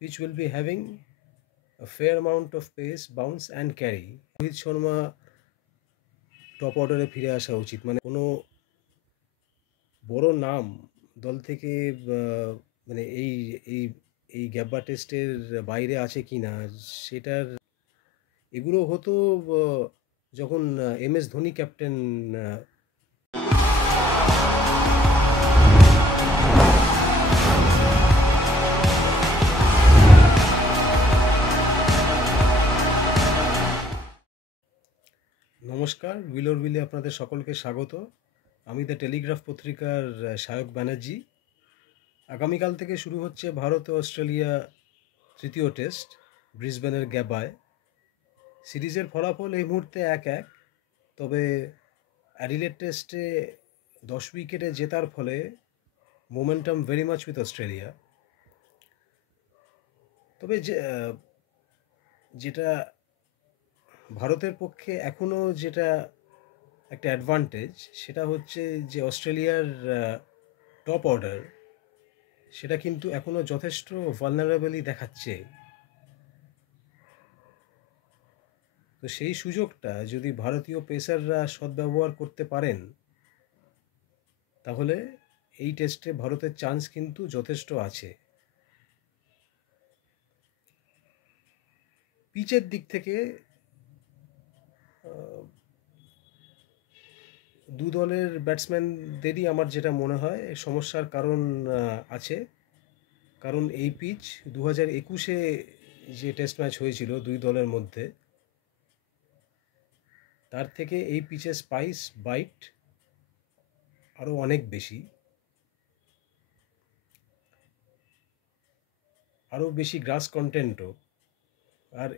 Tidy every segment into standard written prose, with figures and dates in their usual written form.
which will be having a fair amount of pace, bounce and carry. Rohit Sharma top অর্ডারে ফিরে আসা উচিত, মানে কোনো বড় নাম দল থেকে মানে এই এই এই গ্যাব্বা টেস্টের বাইরে আছে কি না সেটার এগুলো হতো যখন MS ধোনি ক্যাপ্টেন। নমস্কার, উইলোর উইলে আপনাদের সকলকে স্বাগত। আমি দ্য টেলিগ্রাফ পত্রিকার সায়ক ব্যানার্জি। আগামীকাল থেকে শুরু হচ্ছে ভারত ও অস্ট্রেলিয়া তৃতীয় টেস্ট ব্রিসবেনের গ্যাবায়। সিরিজের ফলাফল এই মুহূর্তে 1-1, তবে অ্যাডিলেড টেস্টে 10 উইকেটে জেতার ফলে momentum very much with Australia. তবে যেটা ভারতের পক্ষে এখনও যেটা একটা অ্যাডভান্টেজ, সেটা হচ্ছে যে অস্ট্রেলিয়ার টপ অর্ডার সেটা কিন্তু এখনও যথেষ্ট ভালনারেবলই দেখাচ্ছে। তো সেই সুযোগটা যদি ভারতীয় পেসাররা সদ্ব্যবহার করতে পারেন, তাহলে এই টেস্টে ভারতের চান্স কিন্তু যথেষ্ট আছে। পিচের দিক থেকে দু দলের ব্যাটসম্যানদেরই আমার যেটা মনে হয় সমস্যার কারণ আছে। কারণ এই পিচ 2021-এ যে টেস্ট ম্যাচ হয়েছিল দুই দলের মধ্যে, তার থেকে এই পিচের স্পাইস বাইট আরও অনেক বেশি, আরও বেশি গ্রাস কন্টেন্টও। আর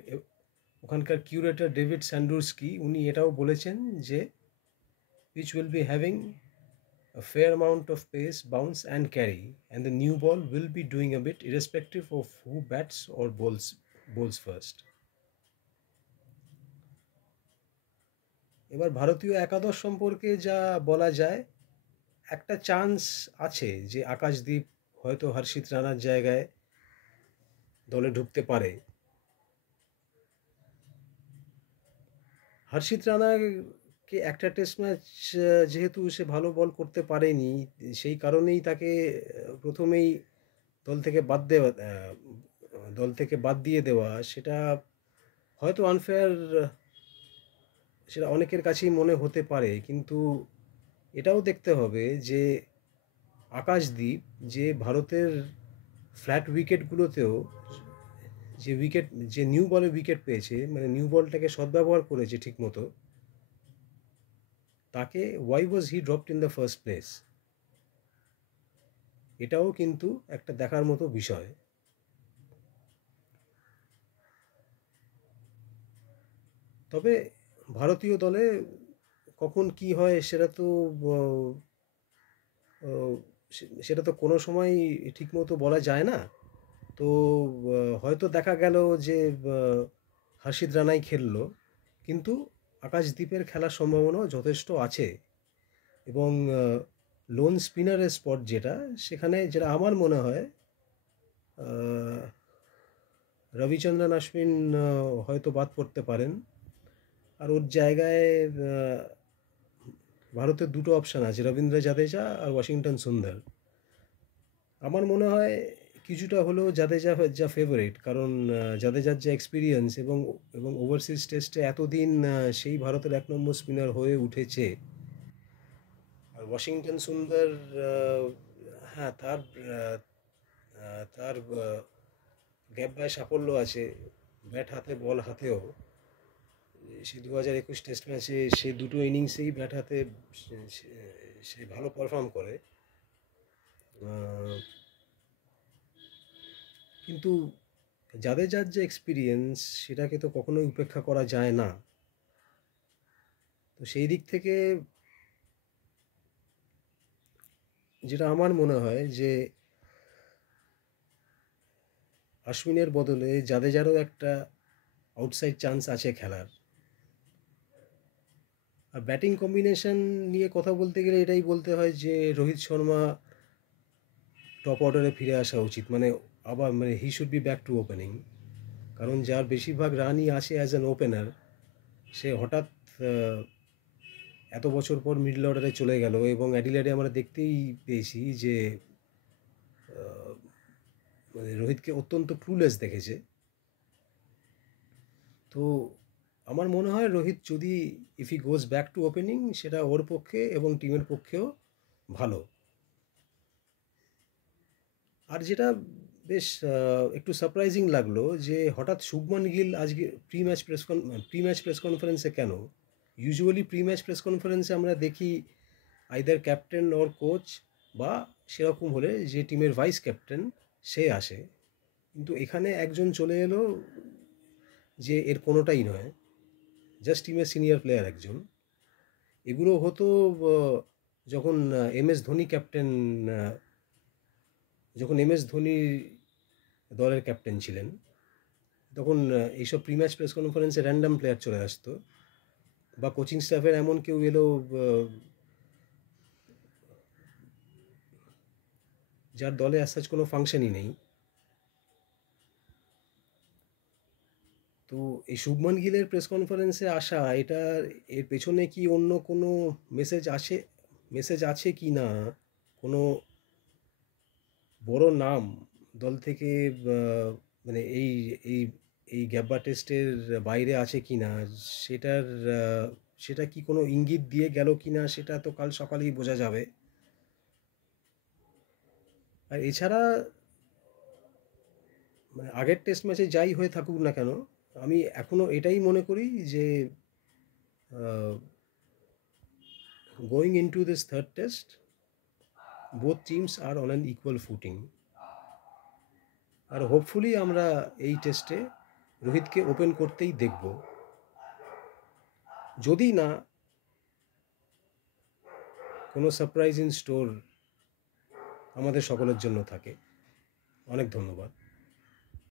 ওখানকার কিউরেটর ডেভিড স্যান্ডুরস্কি উনি এটাও বলেছেন যে which will be having a fair amount of pace, bounce and carry, and the new ball will be doing a bit irrespective of who bats or bowls first. এবার ভারতীয় একাদশ সম্পর্কে যা বলা যায়, একটা চান্স আছে যে আকাশদীপ হয়তো হর্ষিত রানার জায়গায় দলে ঢুকতে পারে। হর্ষিত রানাকে একটা টেস্ট ম্যাচ যেহেতু সে ভালো বল করতে পারেনি, সেই কারণেই তাকে প্রথমেই দল থেকে বাদ দিয়ে দেওয়া, সেটা হয়তো আনফেয়ার, সেটা অনেকের কাছেই মনে হতে পারে। কিন্তু এটাও দেখতে হবে যে আকাশদীপ যে ভারতের ফ্ল্যাট উইকেটগুলোতেও যে নিউ বলে উইকেট পেয়েছে, মানে নিউ বলটাকে সদ্ব্যবহার করেছে ঠিক মতো, তাকে why was he dropped in the first place, এটাও কিন্তু একটা দেখার মতো বিষয়। তবে ভারতীয় দলে কখন কি হয় সেটা তো কোনো সময় ঠিকমতো বলা যায় না। তো হয়তো দেখা গেল যে হর্ষিত রানাই খেললো, কিন্তু আকাশদীপের খেলার সম্ভাবনাও যথেষ্ট আছে। এবং লোন স্পিনারের স্পট যেটা আমার মনে হয় রবিচন্দ্রন অশ্বিন হয়তো বাদ পড়তে পারেন। আর ওর জায়গায় ভারতের দুটো অপশান আছে, রবীন্দ্র জাদেজা আর ওয়াশিংটন সুন্দর। আমার মনে হয় কিছুটা হলেও জাদেজা যা ফেভারিট, কারণ জাদেজার যা এক্সপিরিয়েন্স এবং ওভারসিজ টেস্টে এতদিন সেই ভারতের 1 নম্বর স্পিনার হয়ে উঠেছে। আর ওয়াশিংটন সুন্দর, হ্যাঁ, তার গ্যাব্বায় সাফল্য আছে, ব্যাট হাতে বল হাতেও। সে 2021 টেস্ট ম্যাচে সে দুটো ইনিংসেই ব্যাট হাতে সে ভালো পারফর্ম করে। কিন্তু জাদেজার যে এক্সপিরিয়েন্স, সেটাকে তো কখনোই উপেক্ষা করা যায় না। তো সেই দিক থেকে যেটা আমার মনে হয় যে অশ্বিনের বদলে জাদেজারও একটা আউটসাইড চান্স আছে খেলার। আর ব্যাটিং কম্বিনেশন নিয়ে কথা বলতে গেলে এটাই বলতে হয় যে রোহিত শর্মা টপ অর্ডারে ফিরে আসা উচিত, মানে আবার মানে he should be back to opening, কারণ যার বেশিরভাগ রানই আসে অ্যাজ অ্যান ওপেনার, সে হঠাৎ আহ, এত বছর পর মিডল অর্ডারে চলে গেল। এবং অ্যাডিলেডে আমরা দেখতেই পেয়েছি যে মানে রোহিতকে অত্যন্ত ক্লুলেস দেখেছে। তো আমার মনে হয় রোহিত যদি if he goes back to opening, সেটা ওর পক্ষে এবং টিমের পক্ষেও ভালো। আর যেটা বেশ একটু সারপ্রাইজিং লাগলো যে হঠাৎ শুভমান গিল আজকে প্রি ম্যাচ প্রেস কনফারেন্সে কেন? ইউজুয়ালি প্রি ম্যাচ প্রেস কনফারেন্সে আমরা দেখি আইদার ক্যাপ্টেন ওর কোচ, বা সেরকম হলে যে টিমের ভাইস ক্যাপ্টেন সে আসে। কিন্তু এখানে একজন চলে এলো যে এর কোনোটাই নয়, জাস্ট টিমের সিনিয়র প্লেয়ার একজন। এগুলো হতো যখন এম এস ধোনি ক্যাপ্টেন, যখন এম এস ধোনি দলের ক্যাপ্টেন ছিলেন, তখন এইসব প্রি ম্যাচ প্রেস কনফারেন্সে র্যান্ডম প্লেয়ার চলে আসতো, বা কোচিং স্টাফের এমন কেউ এলো যার দলে অ্যাজ সাচ কোনো ফাংশনই নেই। তো এই শুভমান গিলের প্রেস কনফারেন্সে আসা, এর পেছনে কি অন্য কোনো মেসেজ আছে কি না, কোনো বড় নাম দল থেকে মানে এই এই গ্যাব্বা টেস্টের বাইরে আছে কি না, সেটার আহ, সেটা কি কোনো ইঙ্গিত দিয়ে গেল কি না, সেটা তো কাল সকালেই বোঝা যাবে। আর এছাড়া মানে আগের টেস্ট ম্যাচে যাই হয়ে থাকুক না কেন, আমি এখনও এটাই মনে করি যে going into this third test, both teams are on an equal footing. আর হোপফুলি আমরা এই টেস্টে রোহিতকে ওপেন করতেই দেখব, যদি না কোনো সারপ্রাইজ ইন স্টোর আমাদের সকলের জন্য থাকে। অনেক ধন্যবাদ।